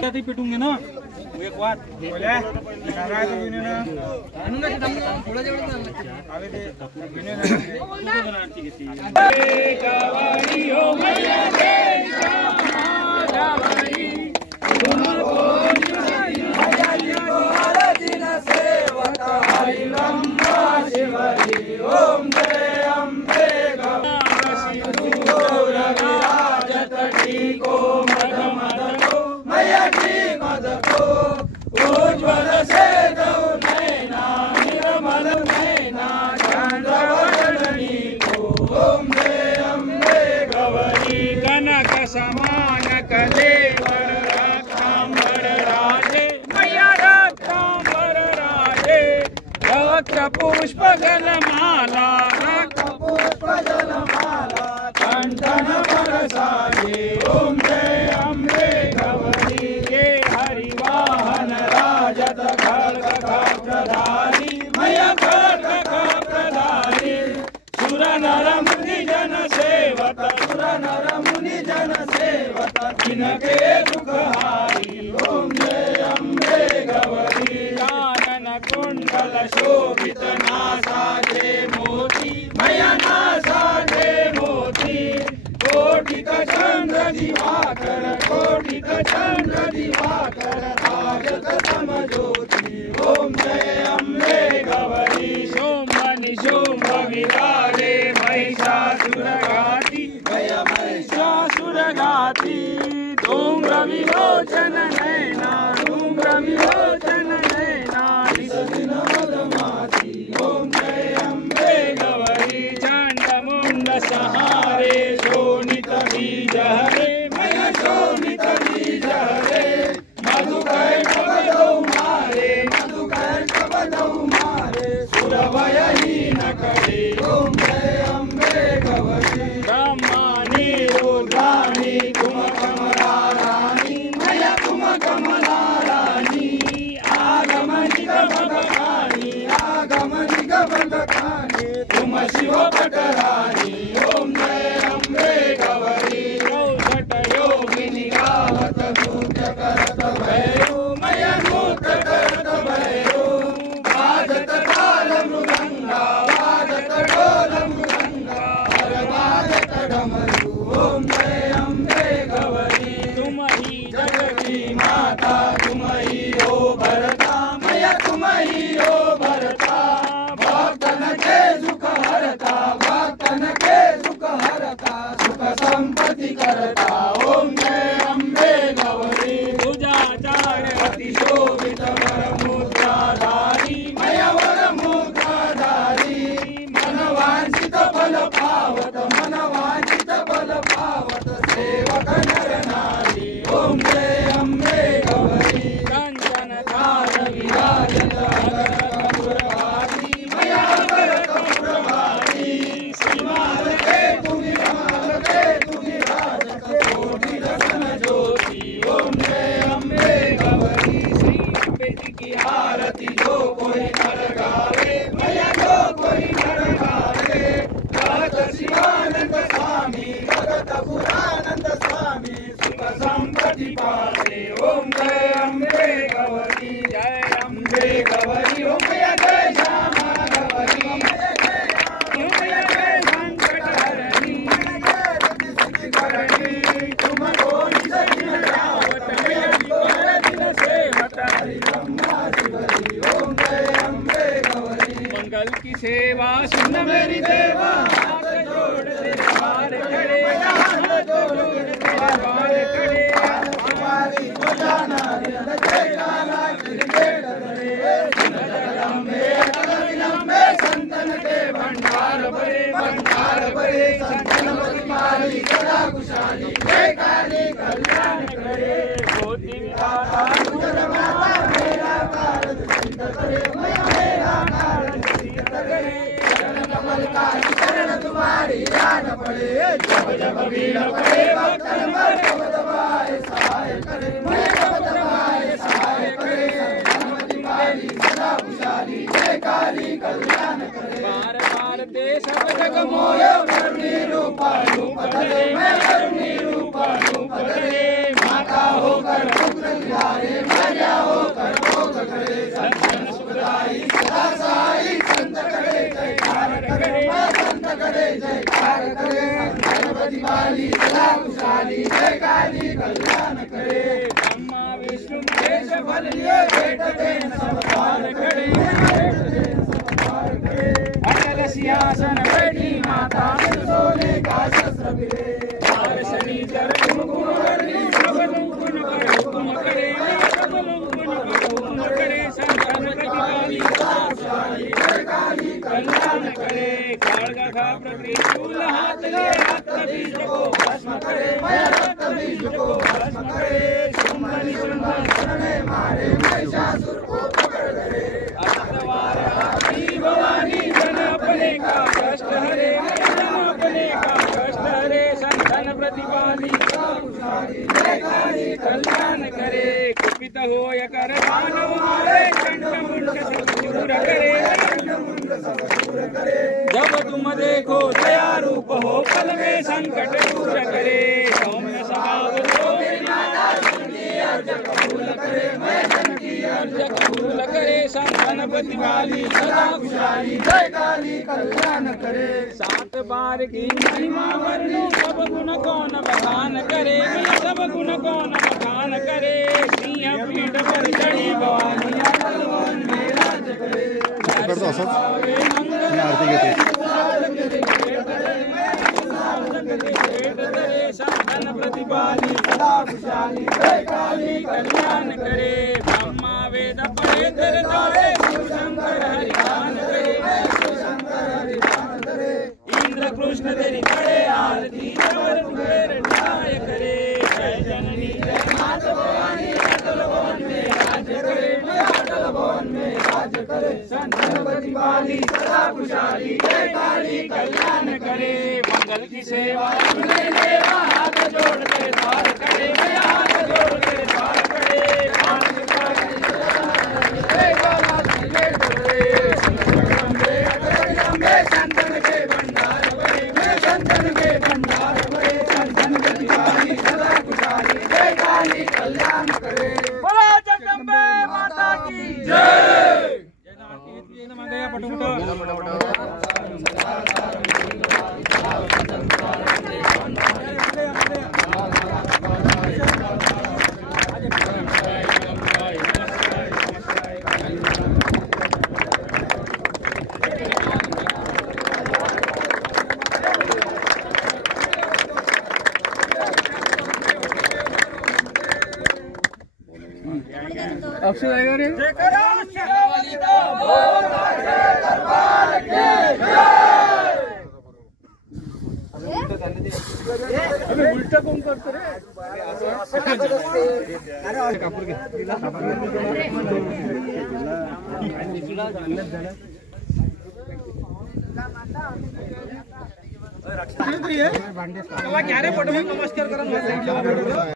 Tadi पिटूंगे ना वो एक बात बोले लगा तो बिने ना अनुना के दम थोड़ा जरूर ना आवे दे बिने ना गवाई हो मैया दे गवाई तुमको मैया को दिन सेवक हरि लंबा शिवरी ओम जय अम्बे गवाई दूर विराजत को मद मद को मैया की मद को उज्ज्वल से दो नैना निर्मल नैना चंद्रवदनी को ओम जय अम्बे गौरी कनक समान कलेवर रक्तांबर राजे मैया रक्तांबर राजे रक्त पुष्प जलमाला रक्त पुष्प जलमाला कंठन बरसाए ओम जय अम्बे गौरी के हरिवाहन राजत खड्ग खड्गधारी मैया खड्ग खड्गधारी सुर नर मुनि जन सेवक सुर नर मुनि जन सेवक जिनके दुख हारी ओम जय अम्बे गौरी कानन कुंडल शोभित नासा जे मोती मैया नासा जे मोती कोटिक चंद्र दिवाकर कोटिक चंद्र दिवाकर आजत समज्योति ओम जय अम्बे गौरी शोभनि शोभ विराजे महिषासुरघाती भय महिषासुरघाती धूम्र विलोचन नैना धूम्र विलोचन नैना दिन मदमाती ओम जय अम्बे गौरी चंड मुंड सहारे शोणित बीज हरे मैया शोणित बीज हरे मधुकैटभ दौ मारे मधुकैटभ दौ मारे सुरवयहीन करे ओम जय अम्बे गौरी ब्रह्माणी रुद्राणी तुम कमला रानी मैया तुम कमला रानी आगमनिक भगवानी आगमनिक भगवानी तुम शिव पटरानी ओम जय अम्बे गौरी चौसठ योगिनी गावत नृत्य करत भैरो मैया नृत्य करत भैरो वाजत ताल मृदंगा वाजत ढोल मृदंगा हर वाजत डमरू ओम जय अम्बे गौरी तुम ही जग की माता तुम ही हो भरता मैया तुम ही हो भरता भक्तन के सुख हरता भक्तन के सुख हरता सुख संपत्ति करता ओम जय अम्बे गौरी पूजाचार्य अति शोभित वर मुद्राधारी मैया वर मुद्राधारी मनवांछित फल पावत मनवांछित फल पावत सेवक नर नारी ओम जय अम्बे गौरी कंचन थाल विराजत अगर कपूरवासी मैया अगर कपूरवासी श्रीमाल के तुम्ही राजत कोटि दर्शन ज्योति ओम जय अम्बे गौरी श्री अम्बे जी की आरती जो कोई नर गावे मैया जो कोई नर गावे भगत शिवानंद स्वामी भगत पुरानंद स्वामी सुख संपत्ति पावे ओम जय अम्बे गौरी ओम मैया जय श्यामा गौरी ओम मैया जय संकट हरणी तुम कोई सखी रावत मैया को दिन सेवत हरि लंबा शिवरी ओम जय अम्बे गौरी मंगल की सेवा सुन मेरी देवा हाथ जोड़ तेरे द्वार खड़े हाथ जोड़ तेरे द्वार खड़े हमारी बजाना जय लाला क्रिकेट करे लंबे संतन के भंडार भरे संतन मारी सदा खुशहाली जय काली कल्याण करे ज्योति विधाता गुजर माता मेरा कारज सिद्ध करे मेरा कारज सिद्ध करे चरण कमल का शरण तुम्हारी जान पड़े जब जब भीड़ पड़े भक्तन पर कब दबाए सहाय करे कब दबाए सहाय करे हनुमति मारी सदा खुशहाली जय काली कल्याण करे बार बार देश सब जग मोयो करनी रूपा रूप धरे करे, गणपति बाली सदा खुशहाली, जय काली कल्याण करे। ब्रह्मा विष्णु महेश बल लिए भेंट देन सब द्वार खड़े, अटल सिंहासन बैठी माता, सोने का शस्त्र मिले, शनि चरण गुण करनी, सब गुण पर हुकुम करे, सब गुण पर हुकुम करे, संतन प्रतिपाली सदा खुशहाली, जय काली कल्याण करे। खड्ग खापर त्रिशूल हाथ लिए, रक्त बीज को भस्म करे, रक्त बीज को भस्म करे, शुंभ निशुंभ शरण मारे, महिषासुर को पकड़ करे, असतवार आपकी भवानी, जन अपने का कष्ट हरे, जन अपने का कष्ट हरे, संतन प्रतिपाली सदा खुशहाली, जय काली कल्याण करे। कुपित होय कर दानव मारे, कंठ मुंड सब दूर करे, कंठ मुंड सब दूर करे, जब तुम देखो दया रूप हो, पल में संकट दूर करे, सौम्य स्वभाव हो मेरी माता, जनकी अर्ज कबूल करे, मैं जनकी अर्ज कबूल करे, संतन प्रतिपाली सदा खुशहाली, जय काली कल्याण करे। 7 बार की महिमा वर्णू, सब गुण कौन बखान करे, सब गुण कौन बखान करे, सिंह पीठ पर चढ़ी भवानी, अटल वन में राज करे, संतन प्रतिपाली सदा खुशहाली, जय काली कल्याण करे। ब्रह्मा वेद पढ़े तेरे द्वारे, शिवशंकर हरिध्यान करे, शिवशंकर हरिध्यान करे, इंद्र कृष्ण तेरी करे आरती, चवर कुबेर न्याय करे, जय जननी जय माता भवानी, अटल भवन में राज करे, अटल भवन में राज करे, संतन प्रतिपाली सदा खुशहाली, जय काली कल्याण करे। मंगल की सेवा अपने लेवा, हाथ जोड़ के द्वार खड़े, हाथ जोड़ के द्वार खड़े, संतन के भंडार भरे, संतन के भंडार भरे, संतन प्रतिपाली सदा खुशहाली, जय काली कल्याण करे। बोलो जगदम्बे माता की जय। अक्षर आएगा रे, अबे उल्टा कौन करते रे? अरे कापूर घे, क्या रे फोटो में नमस्कार करा।